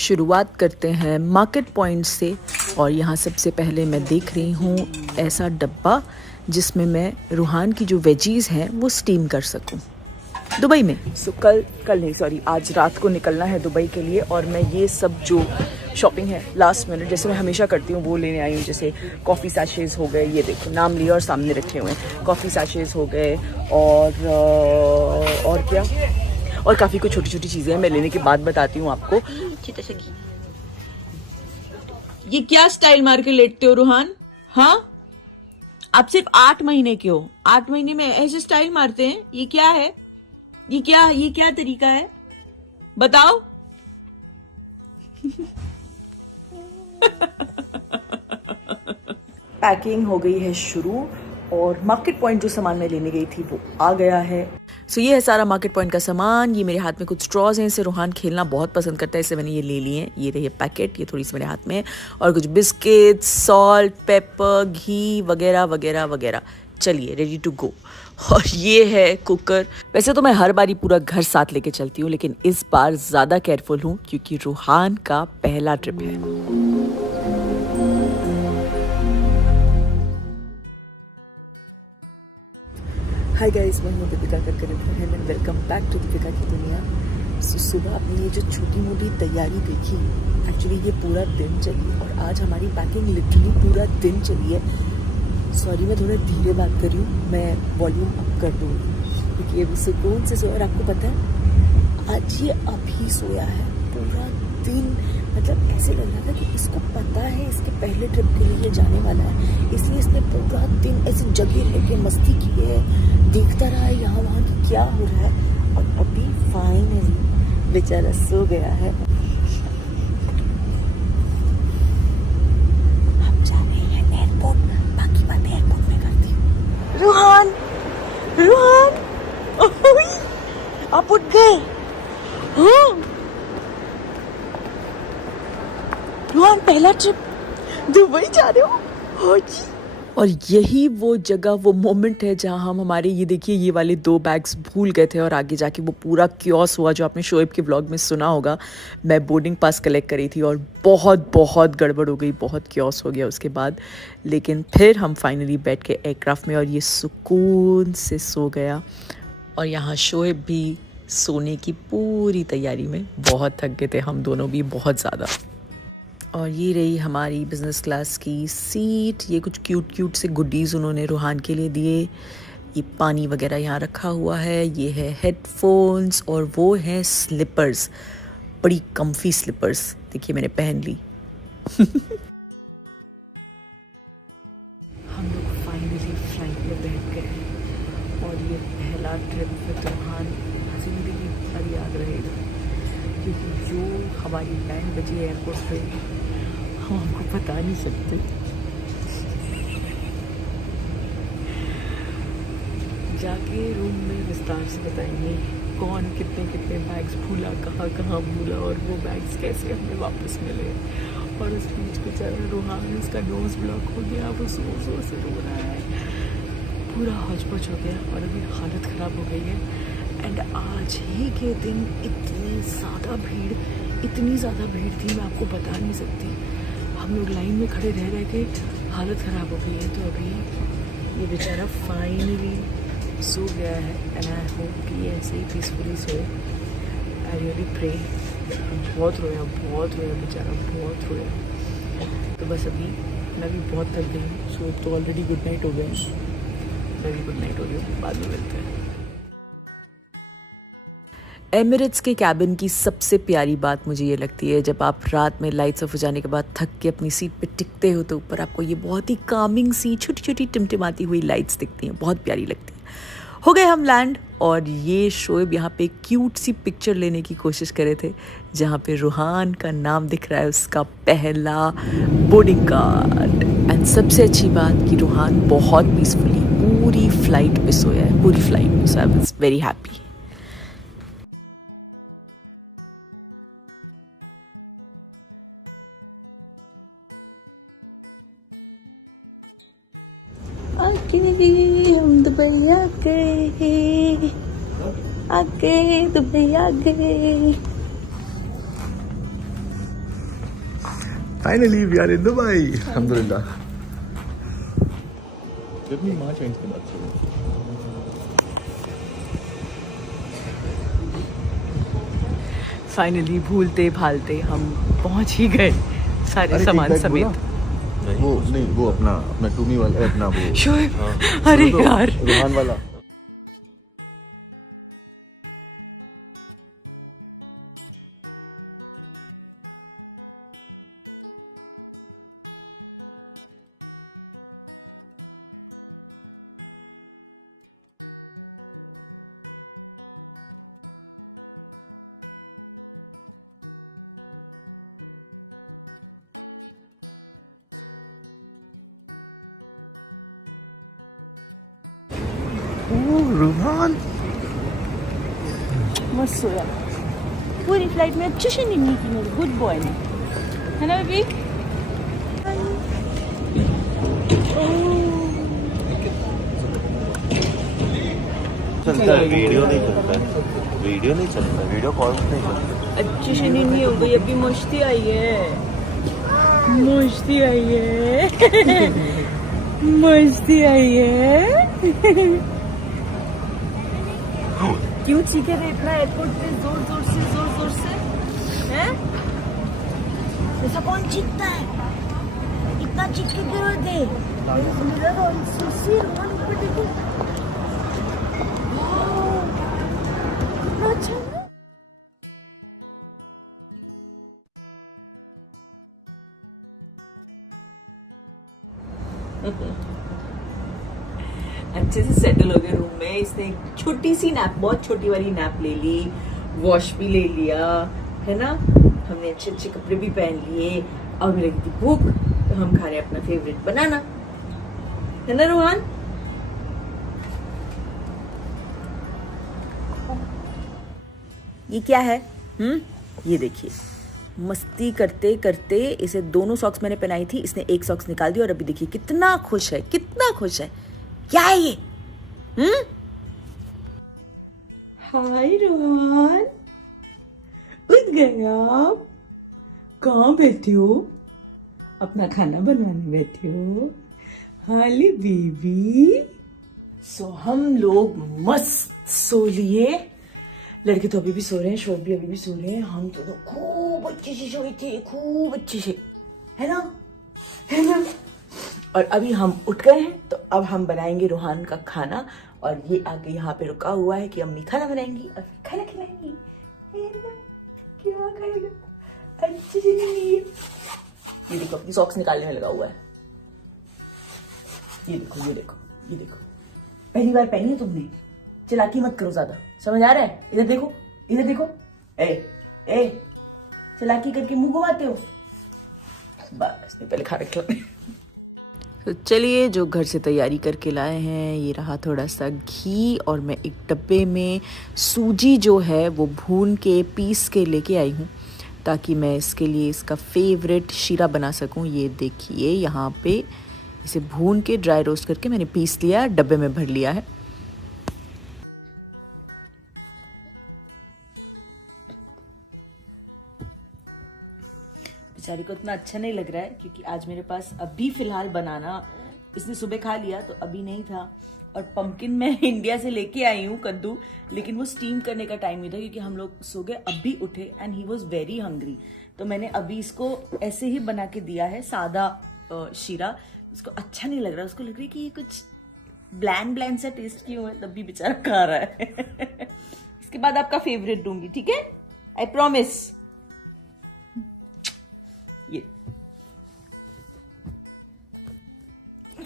शुरुआत करते हैं मार्केट पॉइंट से। और यहाँ सबसे पहले मैं देख रही हूँ ऐसा डब्बा जिसमें मैं रूहान की जो वेजीज़ हैं वो स्टीम कर सकूँ दुबई में। आज रात को निकलना है दुबई के लिए। और मैं ये सब जो शॉपिंग है लास्ट मिनट जैसे मैं हमेशा करती हूँ वो लेने आई हूँ। जैसे कॉफ़ी सैशेज़ हो गए, ये देखो नाम लिया और सामने रखे हुए हैं, कॉफ़ी सैशेज़ हो गए और क्या, और काफ़ी कुछ छोटी छोटी चीज़ें हैं। मैं लेने के बाद बताती हूँ आपको। ये क्या स्टाइल मार के लेटते हो रूहान? हाँ, आप सिर्फ 8 महीने के हो, 8 महीने में ऐसे स्टाइल मारते हैं? ये क्या है? ये क्या तरीका है, बताओ। पैकिंग हो गई है शुरू और मार्केट पॉइंट जो सामान मैं लेने गई थी वो आ गया है। ये है सारा मार्केट पॉइंट का सामान। ये मेरे हाथ में कुछ स्ट्रॉज हैं, इसे रूहान खेलना बहुत पसंद करता है, इससे मैंने ये ले लिए हैं। ये रही पैकेट, ये थोड़ी सी मेरे हाथ में है, और कुछ बिस्किट, सॉल्ट, पेपर, घी वगैरह वगैरह वगैरह। चलिए रेडी टू गो। और ये है कुकर। वैसे तो मैं हर बार पूरा घर साथ लेके चलती हूँ, लेकिन इस बार ज़्यादा केयरफुल हूँ क्योंकि रूहान का पहला ट्रिप है। हाय गाइस, मैं हूँ Deepika Kakkar and welcome back to Deepika की दुनिया। सुबह आपने ये जो छोटी मोटी तैयारी देखी, एक्चुअली ये पूरा दिन चली और आज हमारी पैकिंग लिटरली पूरा दिन चली है। सॉरी मैं थोड़ा धीरे बात कर रही हूँ, मैं वॉल्यूम अप कर दूँगी क्योंकि अभी सुकून से सोया। और आपको पता है आज ये अभी सोया है पूरा दिन। मतलब ऐसे लग रहा था कि इसको पता है इसके पहले ट्रिप के लिए ये जाने वाला है, इसलिए इसने पूरा दिन ऐसे जगह लेके मस्ती की है, देखता रहा है यहाँ वहाँ की क्या हो रहा है। और अभी फाइनली बेचारा सो गया है। हम जा रहे हैं एयरपोर्ट, बाकी बातें एयरपोर्ट में करती हूँ। रूहान, आप उठ गए? रूहान पहला ट्रिप दुबई जा रहे हो? जी। और यही वो जगह, वो मोमेंट है जहां हम हमारे ये देखिए ये वाले 2 बैग्स भूल गए थे और आगे जाके वो पूरा क्योस हुआ जो आपने शोएब के व्लॉग में सुना होगा। मैं बोर्डिंग पास कलेक्ट करी थी और बहुत गड़बड़ हो गई, बहुत क्योस हो गया उसके बाद। लेकिन फिर हम फाइनली बैठ के एयरक्राफ्ट में और ये सुकून से सो गया। और यहाँ शोएब भी सोने की पूरी तैयारी में, बहुत थक गए थे हम दोनों भी बहुत ज़्यादा। और ये रही हमारी बिज़नेस क्लास की सीट। ये कुछ क्यूट से गुडीज़ उन्होंने रूहान के लिए दिए। ये पानी वगैरह यहाँ रखा हुआ है। ये है हेडफोन्स और वो हैं स्लीपर्स, बड़ी कम्फी स्लीपर्स। देखिए मैंने पहन ली। हम लोग फाइनली फ्लाइट में बैठ गए और ये पहला ट्रिप फिर रूहान ज़िंदगी भर याद रहेगा क्योंकि जो हमारी बैंड बजी एयरपोर्ट पे हम आपको बता नहीं सकते। जाके रूम में विस्तार से बताएंगे कौन कितने बैग्स भूला, कहाँ भूला और वो बैग्स कैसे हमें वापस मिले। और उस बीच बेचारा रूहान, उसका नोज़ ब्लॉक हो गया, वो जोर से रो रहा है, पूरा हौच-पौच हो गया और अभी हालत ख़राब हो गई है। एंड आज ही के दिन इतनी ज़्यादा भीड़ थी, मैं आपको बता नहीं सकती। हम लोग लाइन में खड़े रह के हालत ख़राब हो गई है। तो अभी ये बेचारा फाइनली सो गया है एंड आई होप कि ऐसे ही पीसफुली सोए। I really pray. बहुत रोया बेचारा, बहुत रोया। तो बस अभी मैं भी बहुत थक गई हूँ, सो तो ऑलरेडी गुड नाइट हो गया, मैं भी गुड नाइट हो गई हूँ, बाद में मिलते हैं। एमिरेट्स के कैबिन की सबसे प्यारी बात मुझे ये लगती है, जब आप रात में लाइट्स ऑफ हो जाने के बाद थक के अपनी सीट पे टिकते हो तो ऊपर आपको ये बहुत ही कामिंग सी छोटी टिमटिमाती हुई लाइट्स दिखती हैं, बहुत प्यारी लगती हैं। हो गए हम लैंड और ये शोएब यहाँ पे क्यूट सी पिक्चर लेने की कोशिश करे थे जहाँ पे रूहान का नाम दिख रहा है, उसका पहला बोर्डिंग कार्ड। एंड सबसे अच्छी बात कि रूहान बहुत पीसफुली पूरी फ्लाइट पे सोया है, पूरी फ्लाइट में। So I was very happy. हम दुबई आ गए, 2 भैया गए। Finally we are in Dubai, अल्हम्दुलिल्लाह। अपनी माँ चेंज के बाद से फाइनली भूलते भालते हम पहुंच ही गए सारे सामान समेत। वो नहीं, वो अपना अपना टूमी वाला अपना वो शोएब, हाँ, अरे यार रोहान वाला। रोहान मस्त सोया पूरी फ्लाइट में, अच्छे से नींद की मेरे गुड बॉय ने, है ना बेबी? चलता है वीडियो नहीं चलता है, वीडियो नहीं चलता, वीडियो कॉल नहीं चलता। अच्छी से नींद नहीं हो गई, अभी मस्ती आई है, मस्ती आई है मस्ती आई है। क्यों चीखे रहे इतना एयरपोर्ट पे जोर से हैं? ऐसा कौन चीखता है? इतना चीख के क्यों होते? देखो कितना अच्छा है। अच्छे से सेटल हो गए रूम में। इसने एक छोटी सी नैप, बहुत छोटी वाली नैप ले ली, वॉश भी ले लिया, है ना? हमने अच्छे अच्छे कपड़े भी पहन लिए। अब लगी थी भूख, तो हम खा रहे हैं अपना फेवरेट बनाना, है ना रोहान? ये क्या है? ये देखिए, मस्ती करते करते इसे दोनों सॉक्स मैंने पहनाई थी, इसने एक सॉक्स निकाल दिया और अभी देखिए कितना खुश है, कितना खुश है। क्या है ये? हाय रोहन, उठ गए आप? कहाँ बैठे हो? अपना खाना बनवाने बैठे हो? हाली बेबी। सो हम लोग मस्त सो लिए, लड़के तो अभी भी सो रहे हैं, शोर भी अभी भी सो रहे हैं। हम तो खूब अच्छे से सोए थे, खूब अच्छे से, है ना? है ना? और अभी हम उठ गए हैं, तो अब हम बनाएंगे रोहान का खाना। और ये आके यहाँ पे रुका हुआ है कि अम्मी खाना बनाएंगी और खाना खिलाएंगी। क्या खाएगा? अच्छे से नहीं। ये देखो अपनी सॉक्स निकालने में लगा हुआ है। ये देखो ये देखो ये देखो, पहली बार पहनी है तुमने, चालाकी मत करो ज्यादा, समझ आ रहा है? इधर देखो, इधर देखो, ए चालाकी करके मुंह घुमाते हो। बस पहले खा रखा। तो चलिए, जो घर से तैयारी करके लाए हैं, ये रहा थोड़ा सा घी, और मैं एक डब्बे में सूजी जो है वो भून के पीस के लेके आई हूँ, ताकि मैं इसके लिए इसका फेवरेट शीरा बना सकूँ। ये देखिए यहाँ पे इसे भून के ड्राई रोस्ट करके मैंने पीस लिया, डब्बे में भर लिया है। बेचारी को इतना अच्छा नहीं लग रहा है, क्योंकि आज मेरे पास अभी फिलहाल बनाना, इसने सुबह खा लिया तो अभी नहीं था। और पंपकिन मैं इंडिया से लेके आई हूँ, कद्दू, लेकिन वो स्टीम करने का टाइम नहीं था, क्योंकि हम लोग सो गए, अभी उठे and he was very hungry. तो मैंने अभी इसको ऐसे ही बना के दिया है, सादा शीरा। उसको अच्छा नहीं लग रहा, उसको लग रहा है कि ये कुछ ब्लैंड सा टेस्ट क्यों है, तब भी बेचारा खा रहा है। इसके बाद आपका फेवरेट दूंगी, ठीक है? I promise.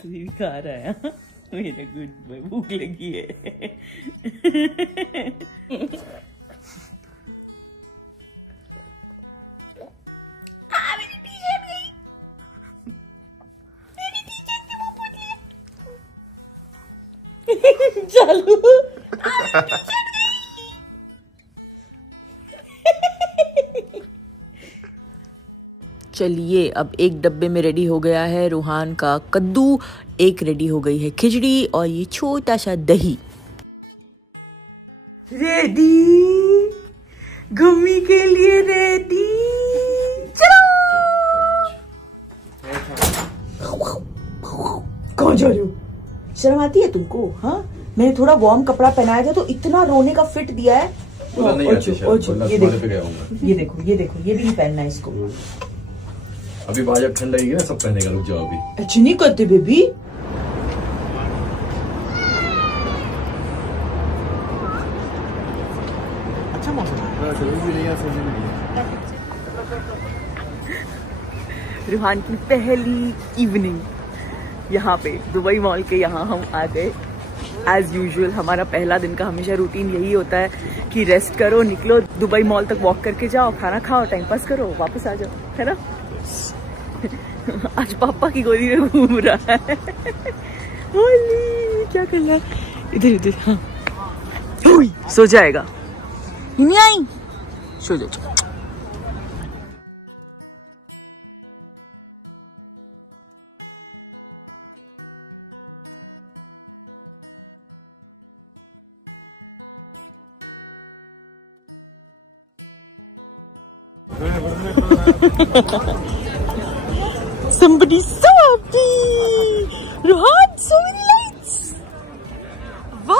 ये भी खा रहा है, मेरा गुड बॉय, भूख लगी है। चालू। चलिए, अब एक डब्बे में रेडी हो गया है रूहान का कद्दू, एक रेडी हो गई है खिचड़ी, और ये छोटा सा दही रेडी, गम्मी के लिए रेडी। चलो कहाँ जा रहे हो? शर्म आती है तुमको? हाँ, मैंने थोड़ा वार्म कपड़ा पहनाया था तो इतना रोने का फिट दिया है। ये देखो ये भी नहीं पहनना है इसको। अभी बाजब ठंड लगेगी ना, सब पहनेगा, रुक जाओ अभी। अच्छा नहीं करते बेबी। अच्छा मौसम है, रूहान की पहली इवनिंग यहाँ पे दुबई मॉल के यहाँ हम आ गए। एज यूजुअल हमारा पहला दिन का हमेशा रूटीन यही होता है कि रेस्ट करो, निकलो दुबई मॉल तक वॉक करके जाओ, खाना खाओ, टाइम पास करो, वापस आ जाओ, है ना। आज पापा की गोदी में घूम रहा है। होली क्या कर रहा है? इधर इधर। हाँ सो जाएगा, नहीं आई, सो जाओ। Somebody's so happy. Rohan, so many lights. Wow.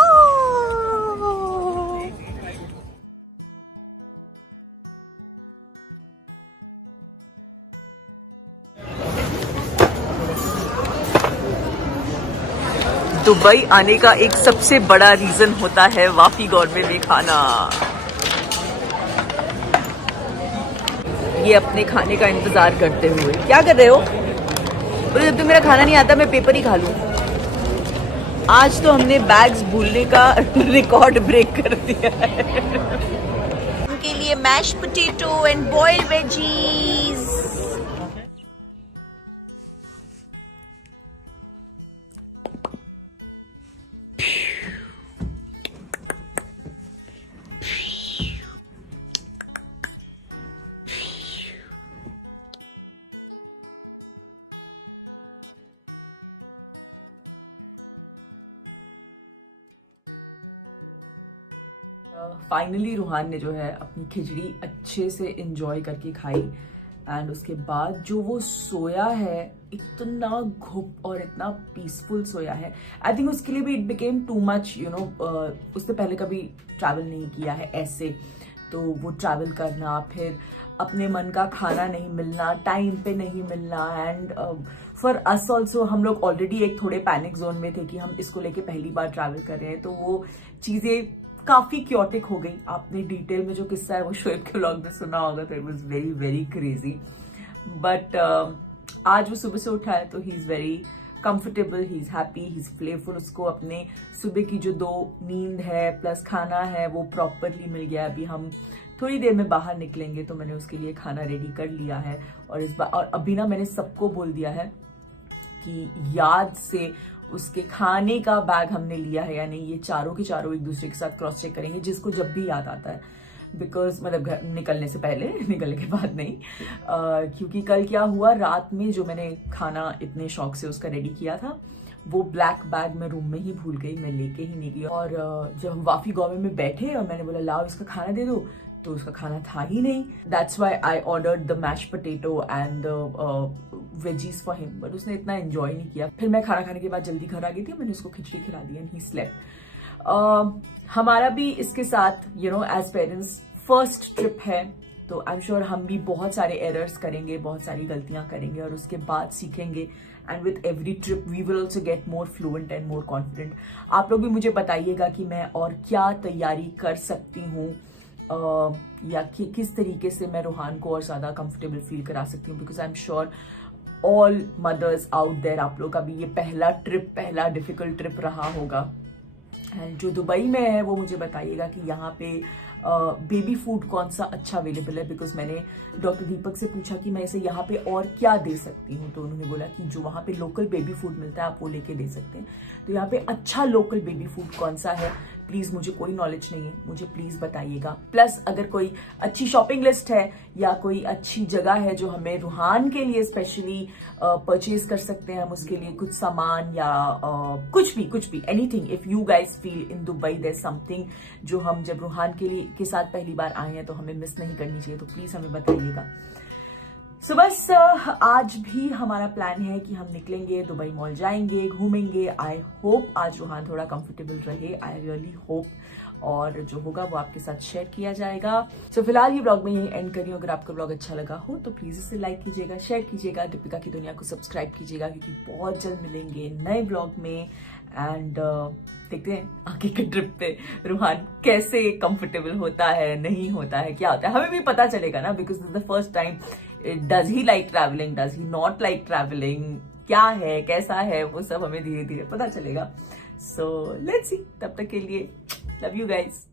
Dubai आने का एक सबसे बड़ा रीजन होता है वाफी गौरमे में खाना। ये अपने खाने का इंतजार करते हुए क्या कर रहे हो? बोले जब तक मेरा खाना नहीं आता मैं पेपर ही खा लूं। आज तो हमने बैग्स भूलने का रिकॉर्ड ब्रेक कर दिया है। उनके लिए mash potato and boiled veggies. Finally Ruhan ने जो है अपनी खिचड़ी अच्छे से एंजॉय करके खाई एंड उसके बाद जो वो सोया है, इतना घुप और इतना पीसफुल सोया है। आई थिंक उसके लिए भी it became too much, you know. उससे पहले कभी ट्रैवल नहीं किया है ऐसे, तो वो ट्रैवल करना, फिर अपने मन का खाना नहीं मिलना, टाइम पे नहीं मिलना, एंड फॉर अस ऑल्सो हम लोग ऑलरेडी एक थोड़े पैनिक जोन में थे कि हम इसको लेके पहली बार ट्रैवल कर रहे हैं, तो वो चीजें काफी क्योटिक हो गई। आपने डिटेल में जो किस्सा है वो शोएब के व्लॉग में सुना होगा, तो it was very very crazy. But आज वो सुबह से उठा है तो he is very comfortable, he is happy, he is playful. उसको अपने सुबह की जो 2 नींद है प्लस खाना है वो प्रॉपरली मिल गया। अभी हम थोड़ी देर में बाहर निकलेंगे तो मैंने उसके लिए खाना रेडी कर लिया है। और इस बार और अभी ना मैंने सबको बोल दिया है कि याद से उसके खाने का बैग हमने लिया है या नहीं, ये चारों के चारों एक दूसरे के साथ क्रॉस चेक करेंगे, जिसको जब भी याद आता है। बिकॉज मतलब घर निकलने से पहले, निकलने के बाद नहीं। क्योंकि कल क्या हुआ, रात में जो मैंने खाना इतने शौक से उसका रेडी किया था वो ब्लैक बैग मैं रूम में ही भूल गई, मैं लेके ही नहीं गई। और जब हम वाफी गौवे में बैठे और मैंने बोला लाओ इसका खाना दे दो, तो उसका खाना था ही नहीं। That's why I ordered the mash potato and veggies for him, but उसने इतना एंजॉय नहीं किया। फिर मैं खाना खाने के बाद जल्दी घर आ गई थी, मैंने उसको खिचड़ी खिला दी एंड ही स्लेप्ट। हमारा भी इसके साथ you know as parents first trip है, तो आई एम श्योर हम भी बहुत सारे एरर्स करेंगे, बहुत सारी गलतियां करेंगे और उसके बाद सीखेंगे। And with every trip we will also get more fluent and more confident. आप लोग भी मुझे बताइएगा कि मैं और क्या तैयारी कर सकती हूँ, या किस तरीके से मैं रूहान को और ज्यादा कंफर्टेबल फील करा सकती हूँ। Because I am sure all mothers out there, आप लोग का भी ये पहला ट्रिप, पहला डिफिकल्ट ट्रिप रहा होगा। एंड जो दुबई में है वो मुझे बताइएगा कि यहाँ पे बेबी फूड कौन सा अच्छा अवेलेबल है। बिकॉज मैंने डॉक्टर दीपक से पूछा कि मैं इसे यहाँ पे और क्या दे सकती हूँ, तो उन्होंने बोला कि जो वहाँ पे लोकल बेबी फूड मिलता है आप वो लेके दे सकते हैं। तो यहाँ पे अच्छा लोकल बेबी फूड कौन सा है, प्लीज, मुझे कोई नॉलेज नहीं है, मुझे प्लीज बताइएगा। प्लस अगर कोई अच्छी शॉपिंग लिस्ट है या कोई अच्छी जगह है जो हमें रूहान के लिए स्पेशली परचेज कर सकते हैं, हम उसके लिए कुछ सामान या कुछ भी anything, if you guys feel in Dubai there something जो हम जब रूहान के साथ पहली बार आए हैं तो हमें मिस नहीं करनी चाहिए, तो प्लीज हमें बताइएगा। सो बस आज भी हमारा प्लान है कि हम निकलेंगे, दुबई मॉल जाएंगे, घूमेंगे। आई होप आज रूहान थोड़ा कंफर्टेबल रहे, आई रियली होप, और जो होगा वो आपके साथ शेयर किया जाएगा। सो फिलहाल ये ब्लॉग में यही एंड करी हूँ। अगर आपको ब्लॉग अच्छा लगा हो तो प्लीज इसे लाइक कीजिएगा, शेयर कीजिएगा, दीपिका की दुनिया को सब्सक्राइब कीजिएगा, क्योंकि बहुत जल्द मिलेंगे नए ब्लॉग में। एंड देखते हैं आगे के ट्रिप पे रूहान कैसे कंफर्टेबल होता है, नहीं होता है, क्या होता है, हमें भी पता चलेगा ना, because this is the first time. Does he like travelling, does he not like travelling, क्या है, कैसा है, वो सब हमें धीरे धीरे पता चलेगा। सो लेट्स सी, तब तक के लिए लव यू गाइज।